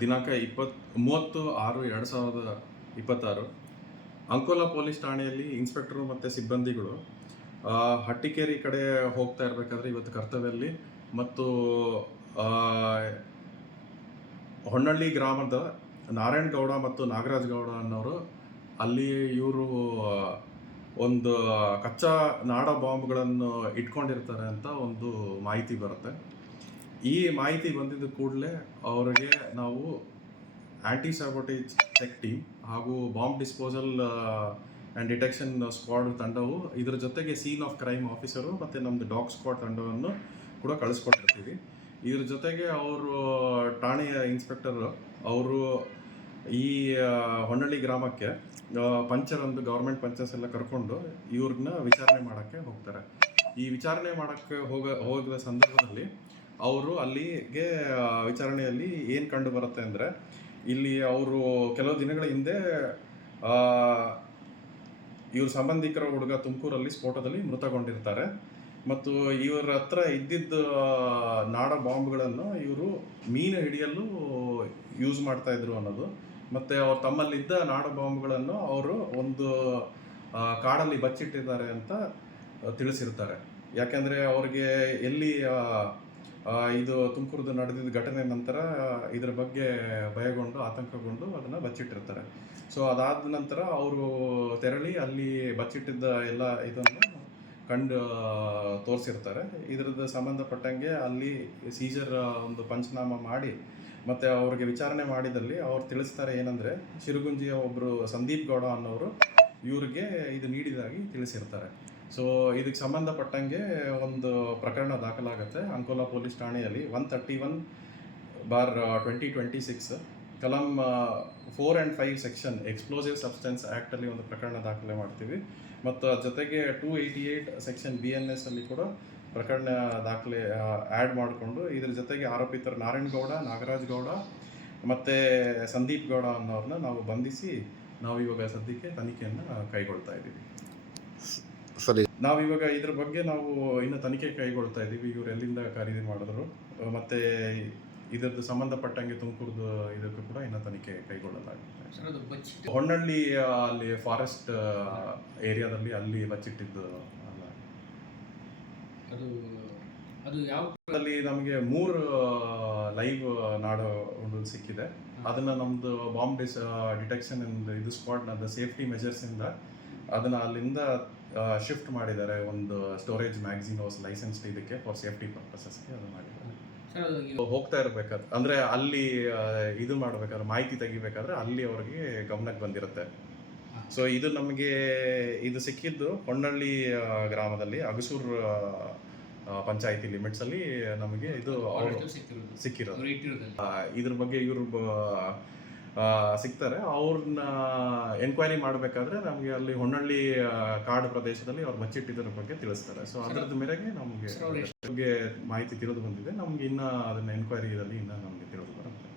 ದಿನಾಂಕ 30/6/2026 ಅಂಕೋಲಾ ಪೊಲೀಸ್ ಠಾಣೆಯಲ್ಲಿ ಇನ್ಸ್ಪೆಕ್ಟರ್ ಮತ್ತು ಸಿಬ್ಬಂದಿಗಳು ಹಟ್ಟಿಕೇರಿ ಕಡೆ ಹೋಗ್ತಾ ಇರಬೇಕಾದ್ರೆ ಇವತ್ತು ಕರ್ತವ್ಯದಲ್ಲಿ ಮತ್ತು ಹೊನ್ನಳ್ಳಿ ಗ್ರಾಮದ ನಾರಾಯಣಗೌಡ ಮತ್ತು ನಾಗರಾಜ್ ಗೌಡ ಅನ್ನೋರು ಅಲ್ಲಿ ಇವರು ಒಂದು ಕಚ್ಚಾ ನಾಡ ಬಾಂಬ್ಗಳನ್ನು ಇಟ್ಕೊಂಡಿರ್ತಾರೆ ಅಂತ ಒಂದು ಮಾಹಿತಿ ಬರುತ್ತೆ. ಈ ಮಾಹಿತಿ ಬಂದಿದ್ದ ಕೂಡಲೇ ಅವರಿಗೆ ನಾವು ಆ್ಯಂಟಿ ಸ್ಯಾಬೋಟೇಜ್ ಚೆಕ್ ಟೀಮ್ ಹಾಗೂ bomb disposal and detection squad ತಂಡವು ಇದರ ಜೊತೆಗೆ ಸೀನ್ ಆಫ್ ಕ್ರೈಮ್ ಆಫೀಸರು ಮತ್ತು ನಮ್ಮದು ಡಾಗ್ ಸ್ಕ್ವಾಡ್ ತಂಡವನ್ನು ಕೂಡ ಕಳಿಸ್ಕೊಟ್ಟಿರ್ತೀವಿ. ಇದ್ರ ಜೊತೆಗೆ ಅವರು ಠಾಣೆಯ ಇನ್ಸ್ಪೆಕ್ಟರ್ ಅವರು ಈ ಹೊನ್ನಳ್ಳಿ ಗ್ರಾಮಕ್ಕೆ ಪಂಚರೊಂದು ಗೌರ್ಮೆಂಟ್ ಪಂಚರ್ಸ್ ಎಲ್ಲ ಕರ್ಕೊಂಡು ಇವ್ರನ್ನ ವಿಚಾರಣೆ ಮಾಡೋಕ್ಕೆ ಹೋಗ್ತಾರೆ. ಈ ವಿಚಾರಣೆ ಮಾಡೋಕ್ಕೆ ಹೋಗಿದ ಸಂದರ್ಭದಲ್ಲಿ ಅವರು ಅಲ್ಲಿಗೆ ವಿಚಾರಣೆಯಲ್ಲಿ ಏನು ಕಂಡು ಬರುತ್ತೆ ಅಂದರೆ, ಇಲ್ಲಿ ಅವರು ಕೆಲವು ದಿನಗಳ ಹಿಂದೆ ಇವ್ರ ಸಂಬಂಧಿಕರ ಹುಡುಗ ತುಮಕೂರಲ್ಲಿ ಸ್ಫೋಟದಲ್ಲಿ ಮೃತಗೊಂಡಿರ್ತಾರೆ ಮತ್ತು ಇವರ ಹತ್ರ ಇದ್ದಿದ್ದ ನಾಡ ಬಾಂಬ್ಗಳನ್ನು ಇವರು ಮೀನು ಹಿಡಿಯಲು ಯೂಸ್ ಮಾಡ್ತಾ ಇದ್ರು ಅನ್ನೋದು, ಮತ್ತು ಅವ್ರು ತಮ್ಮಲ್ಲಿದ್ದ ನಾಡ ಬಾಂಬ್ಗಳನ್ನು ಅವರು ಒಂದು ಕಾಡಲ್ಲಿ ಬಚ್ಚಿಟ್ಟಿದ್ದಾರೆ ಅಂತ ತಿಳಿಸಿರ್ತಾರೆ. ಯಾಕೆಂದರೆ ಅವ್ರಿಗೆ ಎಲ್ಲಿ ಇದು ತುಮಕೂರದ್ದು ನಡೆದಿದ್ದ ಘಟನೆ ನಂತರ ಇದರ ಬಗ್ಗೆ ಭಯಗೊಂಡು ಆತಂಕಗೊಂಡು ಅದನ್ನು ಬಚ್ಚಿಟ್ಟಿರ್ತಾರೆ. ಸೊ ಅದಾದ ನಂತರ ಅವರು ತೆರಳಿ ಅಲ್ಲಿ ಬಚ್ಚಿಟ್ಟಿದ್ದ ಎಲ್ಲ ಇದನ್ನು ಕಂಡು ತೋರಿಸಿರ್ತಾರೆ. ಇದರದ್ದು ಸಂಬಂಧಪಟ್ಟಂಗೆ ಅಲ್ಲಿ ಸೀಜರ್ ಒಂದು ಪಂಚನಾಮ ಮಾಡಿ ಮತ್ತು ಅವ್ರಿಗೆ ವಿಚಾರಣೆ ಮಾಡಿದಲ್ಲಿ ಅವ್ರು ತಿಳಿಸ್ತಾರೆ ಏನಂದರೆ, ಶಿರಗುಂಜಿಯ ಒಬ್ಬರು ಸಂದೀಪ್ ಗೌಡ ಅನ್ನೋರು ಇವ್ರಿಗೆ ಇದು ನೀಡಿದಾಗಿ ತಿಳಿಸಿರ್ತಾರೆ. ಸೊ ಇದಕ್ಕೆ ಸಂಬಂಧಪಟ್ಟಂಗೆ ಒಂದು ಪ್ರಕರಣ ದಾಖಲಾಗುತ್ತೆ ಅಂಕೋಲಾ ಪೊಲೀಸ್ ಠಾಣೆಯಲ್ಲಿ 131/2026 ಕಲಂ 4 and 5 ಸೆಕ್ಷನ್ ಎಕ್ಸ್ಪ್ಲೋಸಿವ್ ಸಬ್ಸ್ಟೆನ್ಸ್ ಆ್ಯಕ್ಟಲ್ಲಿ ಒಂದು ಪ್ರಕರಣ ದಾಖಲೆ ಮಾಡ್ತೀವಿ. ಮತ್ತು ಜೊತೆಗೆ 288 ಸೆಕ್ಷನ್ BNS ಅಲ್ಲಿ ಕೂಡ ಪ್ರಕರಣ ದಾಖಲೆ ಆ್ಯಡ್ ಮಾಡಿಕೊಂಡು ಇದ್ರ ಜೊತೆಗೆ ಆರೋಪಿತರು ನಾರಾಯಣಗೌಡ, ನಾಗರಾಜ್ ಗೌಡ ಮತ್ತು ಸಂದೀಪ್ ಗೌಡ ಅನ್ನೋರನ್ನ ನಾವು ಬಂಧಿಸಿ ನಾವು ಇವಾಗ ಸದ್ಯಕ್ಕೆ ತನಿಖೆಯನ್ನು ಕೈಗೊಳ್ತಾ ಇದ್ದೀವಿ. ಸರಿ, ನಾವಿವಾಗ ಇದ್ರ ಬಗ್ಗೆ ನಾವು ಇನ್ನು ತನಿಖೆ ಕೈಗೊಳ್ತಾ ಇದ್ದೀವಿ. ಇವ್ರು ಎಲ್ಲಿಂದ ಖರೀದಿ ಮಾಡಿದ್ರು ಮತ್ತು ಇದರದ್ದು ಸಂಬಂಧಪಟ್ಟಂಗೆ ತುಮಕೂರ್ದು ಇದಕ್ಕೂ ಕೂಡ ಇನ್ನು ತನಿಖೆ ಕೈಗೊಳ್ಳಲಾಗುತ್ತೆ. ಹೊನ್ನಳ್ಳಿ ಅಲ್ಲಿ ಫಾರೆಸ್ಟ್ ಏರಿಯಾದಲ್ಲಿ ಅಲ್ಲಿ ಬಚ್ಚಿಟ್ಟಿದ್ದು ಅಲ್ಲ, ಅದು ಅಲ್ಲಿ ನಮಗೆ 3 ಲೈವ್ ನಾಡು ಸಿಕ್ಕಿದೆ. ಅದನ್ನು ನಮ್ಮದು ಬಾಂಬ್ ಡಿಟೆಕ್ಷನ್ ಇದು ಸ್ಕ್ವಾಡ್ನ ಸೇಫ್ಟಿ ಮೆಜರ್ಸಿಂದ ಅದನ್ನು ಅಲ್ಲಿಂದ ಶಿಫ್ಟ್ ಮಾಡಿದ್ದಾರೆ. ಒಂದು ಸ್ಟೋರೇಜ್ ಮ್ಯಾಗ್ಝಿನ್ ಹೌಸ್ ಲೈಸೆನ್ಸ್ ಇದಕ್ಕೆ ಫಾರ್ ಸೇಫ್ಟಿ ಪರ್ಪಸಸ್ಗೆ ಅದು ಮಾಡಿದ್ದಾರೆ. ಹೋಗ್ತಾ ಇರಬೇಕಾದ್ರೆ ಅಂದರೆ ಅಲ್ಲಿ ಇದು ಮಾಡಬೇಕಾದ್ರೆ ಮಾಹಿತಿ ತೆಗಿಬೇಕಾದ್ರೆ ಅಲ್ಲಿ ಅವ್ರಿಗೆ ಗಮನಕ್ಕೆ ಬಂದಿರುತ್ತೆ. ಸೊ ಇದು ನಮಗೆ ಇದು ಸಿಕ್ಕಿದ್ದು ಹೊನ್ನಳ್ಳಿ ಗ್ರಾಮದಲ್ಲಿ ಅಗಸೂರು ಪಂಚಾಯಿತಿ ಲಿಮಿಟ್ಸಲ್ಲಿ ನಮಗೆ ಇದು ಸಿಕ್ಕಿರೋದು. ಇದ್ರ ಬಗ್ಗೆ ಇವರು ಸಿಗ್ತಾರೆ. ಅವ್ರನ್ನ ಎನ್ಕ್ವೈರಿ ಮಾಡಬೇಕಾದ್ರೆ ನಮಗೆ ಅಲ್ಲಿ ಹೊನ್ನಳ್ಳಿ ಕಾಡು ಪ್ರದೇಶದಲ್ಲಿ ಅವ್ರು ಬಚ್ಚಿಟ್ಟಿದ್ದರ ಬಗ್ಗೆ ತಿಳಿಸ್ತಾರೆ. ಸೊ ಅದರದ ಮೇರೆಗೆ ನಮಗೆ ಮಾಹಿತಿ ತಿಳಿದು ಬಂದಿದೆ. ನಮ್ಗೆ ಇನ್ನೂ ಅದನ್ನ ಎನ್ಕ್ವೈರಿಯಲ್ಲಿ ಇನ್ನೂ ನಮಗೆ ತಿಳಿದು ಬರುತ್ತೆ.